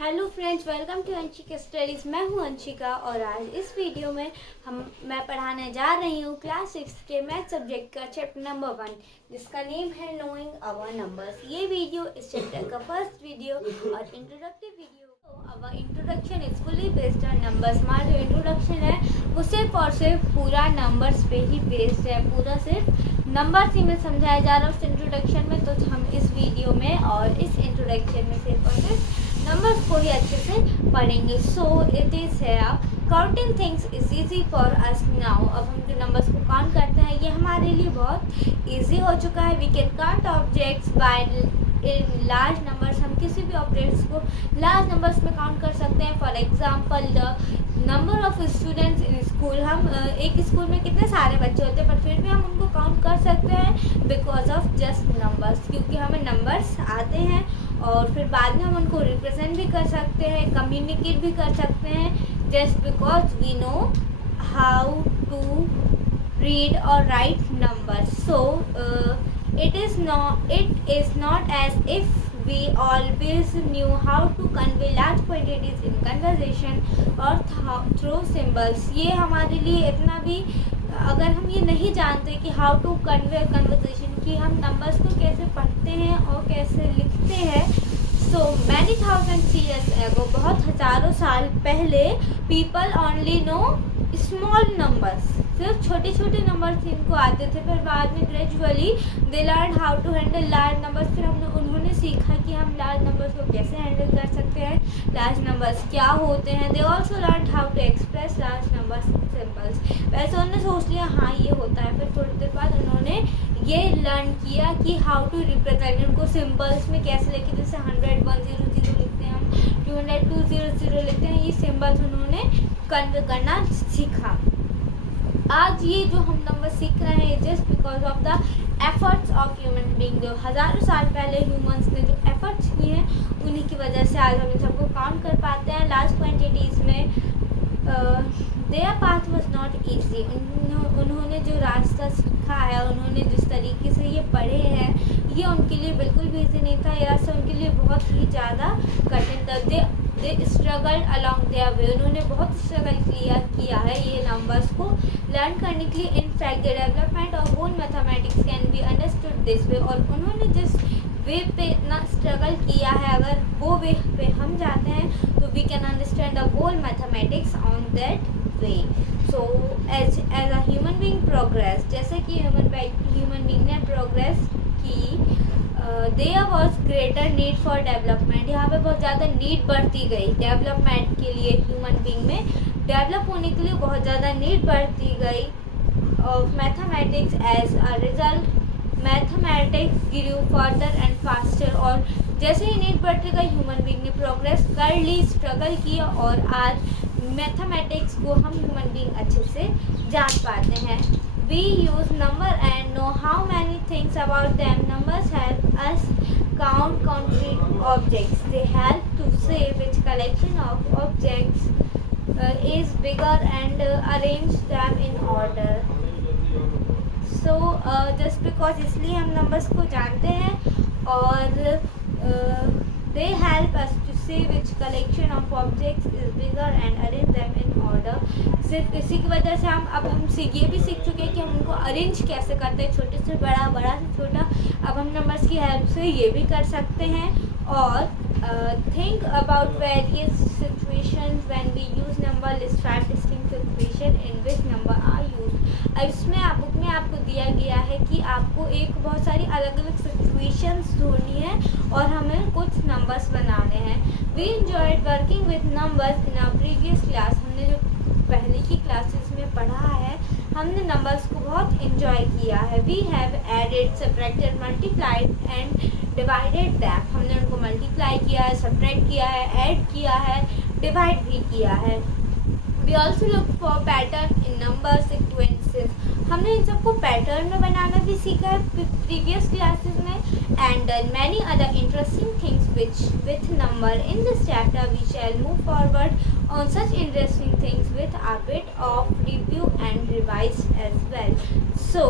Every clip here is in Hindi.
Hello friends, welcome to Anshika studies. मैं हूं अंशिका और आज इस वीडियो में मैं पढ़ाने जा रही हूं क्लास 6 के मैथ सब्जेक्ट का चैप्टर नंबर 1, जिसका नेम है नोइंग आवर नंबर्स। ये वीडियो इस चैप्टर का फर्स्ट वीडियो और introductive video. Our introduction is fully based on numbers. हमारा जो इंट्रोडक्शन है वो सिर्फ और सिर्फ पूरा नंबर्स पे ही बेस्ड है, पूरा सिर्फ नंबर्स ही में समझाया जा रहा है उस इंट्रोडक्शन में। तो हम इस वीडियो में और इस इंट्रोडक्शन में सिर्फ और सिर्फ नंबर्स को ही अच्छे से पढ़ेंगे। सो इट इज़ है counting things is easy for us now. अब हम जो नंबर्स को काउंट करते हैं ये हमारे लिए बहुत ईजी हो चुका है। We can count objects by in large numbers. हम किसी भी ऑब्जेक्ट्स को लार्ज नंबर्स में काउंट कर सकते हैं। For example the number of students in school. हम एक स्कूल में कितने सारे बच्चे होते हैं पर फिर भी हम उनको काउंट कर सकते हैं बिकॉज ऑफ जस्ट नंबर्स, क्योंकि हमें नंबर्स आते हैं और फिर बाद में हम उनको रिप्रेजेंट भी कर सकते हैं, कम्युनिकेट भी कर सकते हैं, just because we know how to read और write numbers. So it is not as if we always knew how to convey large quantities in conversation or through symbols। ये हमारे लिए इतना भी, अगर हम ये नहीं जानते कि हाउ टू कन्वे कन्वर्सेशन कि हम नंबर्स को कैसे पढ़ते हैं और कैसे लिखते हैं। So many thousand years ago, बहुत हज़ारों साल पहले, people only know small numbers. सिर्फ छोटे छोटे नंबर्स इनको आते थे, फिर बाद में gradually they learn how to handle large numbers. फिर उन्होंने सीखा कि हम लार्ज नंबर्स को कैसे हैंडल कर सकते हैं, लार्ज नंबर्स क्या होते हैं। They also learn how to express large numbers symbols. वैसे उन्होंने सोच लिया हाँ ये होता है, फिर थोड़ी देर बाद उन्होंने ये लर्न किया कि हाउ टू रिप्रेजेंट उनको सिम्बल्स में कैसे लिखे। जैसे 100 100 लिखते हैं, हम 200 200 लिखते हैं। ये सिम्बल्स उन्होंने कन्वे करना सीखा। आज ये जो हम नंबर सीख रहे हैं just because of the efforts of human being. जो हज़ारों साल पहले ह्यूमंस ने जो एफर्ट्स किए हैं उन्हीं की वजह से आज हम इन सबको काउंट कर पाते हैं लार्ज क्वांटिटीज़ में। There path was not easy. उन्होंने जो रास्ता सीखा है, उन्होंने जिस तरीके से ये पढ़े हैं, ये उनके लिए बिल्कुल भी ईजी नहीं था, या से उनके लिए बहुत ही ज़्यादा कठिन था। दे स्ट्रगल्ड अलॉन्ग देयर वे। उन्होंने बहुत स्ट्रगल किया है ये नंबर्स को लर्न करने के लिए। In fact the development of whole mathematics can be understood this way. और उन्होंने जिस वे पे इतना स्ट्रगल किया है, अगर वो वे पे हम जाते हैं तो we can understand the whole mathematics on that way. So as a human being progress, जैसे कि ह्यूमन बीइंग ने प्रोग्रेस की, there was greater need for development. यहाँ पे बहुत ज़्यादा नीड बढ़ती गई डेवलपमेंट के लिए। ह्यूमन बीइंग में डेवलप होने के लिए बहुत ज़्यादा नीड बढ़ती गई of mathematics. As a result mathematics grew further and faster. और जैसे ही नीड बढ़ती गई ह्यूमन बीइंग ने प्रोग्रेस कर ली, स्ट्रगल किया, और आज मैथमेटिक्स को हम ह्यूमन बीइंग अच्छे से जान पाते हैं। We use number and know how many things about them. Numbers help us count concrete objects. They help to say which collection of objects is bigger and arrange them in order. So just because इसलिए हम numbers को जानते हैं, और they help us to say which collection of objects is bigger and arrange them in order. सिर्फ इसी की वजह से हम ये भी सीख चुके हैं कि हम उनको अरेंज कैसे करते हैं, छोटे से बड़ा, बड़ा से छोटा। अब हम नंबर्स की हेल्प से ये भी कर सकते हैं। और think about various situations when we use number list. 5 distinct situation in which number are used. इसमें बुक में आपको दिया गया है कि आपको बहुत सारी अलग अलग सिचुएशंस ढूंढनी है और हमें कुछ नंबर्स बनाने हैं। We enjoyed working with numbers in our previous class. हमने जो पहले की क्लासेस में पढ़ा है, हमने नंबर्स को बहुत एंजॉय किया है। We have added, subtracted, multiplied and divided them. हमने उनको मल्टीप्लाई किया है, सब्ट्रैक्ट किया है, ऐड किया है, डिवाइड भी किया है। We also look for pattern in number sequences. हमने इन सबको पैटर्न में बनाना भी सीखा है प्रीवियस क्लासेस में। And done many other interesting things with number. In this chapter we shall move forward on such interesting things with a bit of review and revise as well. So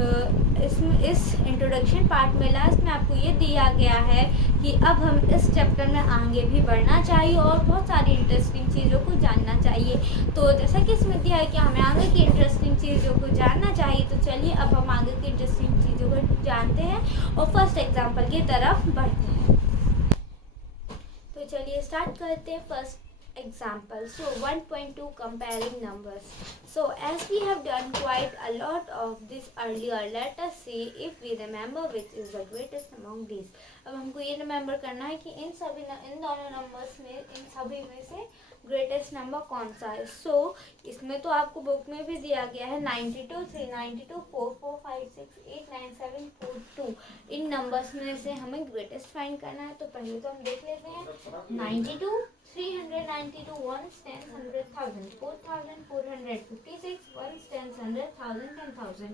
इस इंट्रोडक्शन पार्ट में लास्ट में आपको ये दिया गया है कि अब हम इस चैप्टर में आगे भी बढ़ना चाहिए और बहुत सारी इंटरेस्टिंग चीज़ों को जानना चाहिए। तो जैसा कि इसमें दिया है कि हमें आगे की इंटरेस्टिंग चीज़ों को जानना चाहिए, तो चलिए अब हम आगे की इंटरेस्टिंग चीज़ों को जानते हैं और फर्स्ट एग्जाम्पल की तरफ बढ़ते हैं। तो चलिए स्टार्ट करते हैं first example. So 1.2 comparing numbers. So as we have done quite a lot of this earlier, let us see if we remember which is the greatest among these. अब हमको ये रिमेम्बर करना है कि इन दोनों नंबर्स में, इन सभी में से ग्रेटेस्ट नंबर कौन सा है। सो इसमें तो आपको बुक में भी दिया गया है 92, 392, 4, 4, 5, 6, 8, 9, 7, 4, 2। इन नंबर्स में से हमें ग्रेटेस्ट फाइंड करना है। तो पहले तो हम देख लेते हैं 92, 392, 1, 10, 100, 1000, 4456, 1, 10, 100, 1000, 10,000,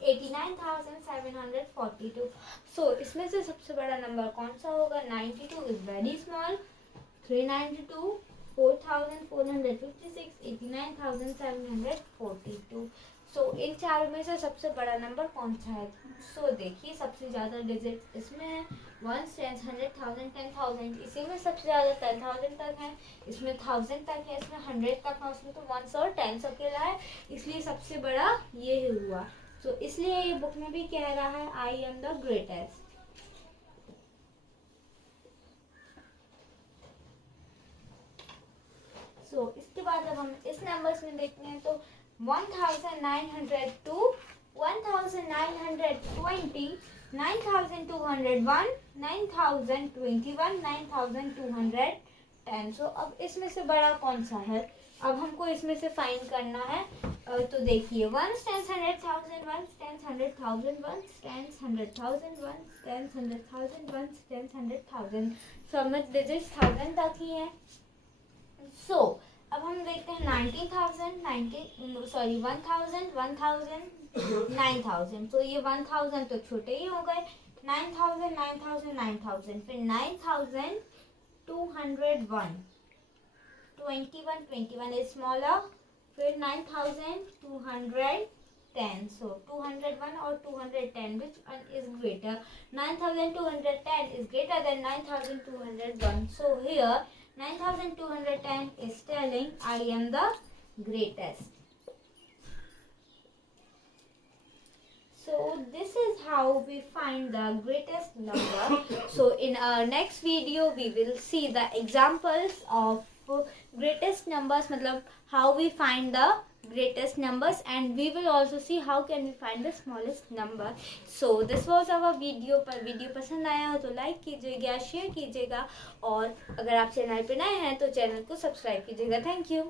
89,742। सो इसमें से सबसे बड़ा नंबर कौन सा होगा? 92 इज वेरी स्मॉल, 392, 4,456, 89,742। सो इन चारों में से सबसे बड़ा नंबर कौन सा है? सो देखिए सबसे ज़्यादा डिजिट इसमें है 1, 10, 100, 1000, 10,000। इसी में सबसे ज़्यादा 10,000 तक है, इसमें 1000 तक है, इसमें 100 तक है, उसमें तो 1 और 10 अकेला है, इसलिए सबसे बड़ा ये हुआ। तो इसलिए ये बुक में भी कह रहा है आई एम द ग्रेटेस्ट। सो इसके बाद अब हम इस नंबर्स में देखते हैं तो 1902, 1920, 9201, 9021, 9210। सो अब इसमें से बड़ा कौन सा है? अब हमको इसमें से फाइंड करना है। तो देखिए 1 10 100,000, 1 10 100,000, 1 10 100,000, 1 10 100,000, 1 10 100,000। सब में डिजिट्स 1000 तक ही है। सो अब हम देखते हैं 10,000, 1000, 9,000। तो ये 1000 तो छोटे ही हो गए। 9,000, 9,000, 9,000, फिर 9,201, 21 is smaller, फिर 9,210। So 201 और 210, which one is greater? 9,210 is greater than 9,201. So here 9,210 is telling I am the greatest. So this is how we find the greatest number. So in our next video we will see the examples of greatest numbers, मतलब how we find the greatest numbers, and we will also see how can we find the smallest number. So this was our video। पर वीडियो पसंद आया हो तो लाइक कीजिएगा, शेयर कीजिएगा, और अगर आप चैनल पे नए हैं तो चैनल को सब्सक्राइब कीजिएगा। Thank you.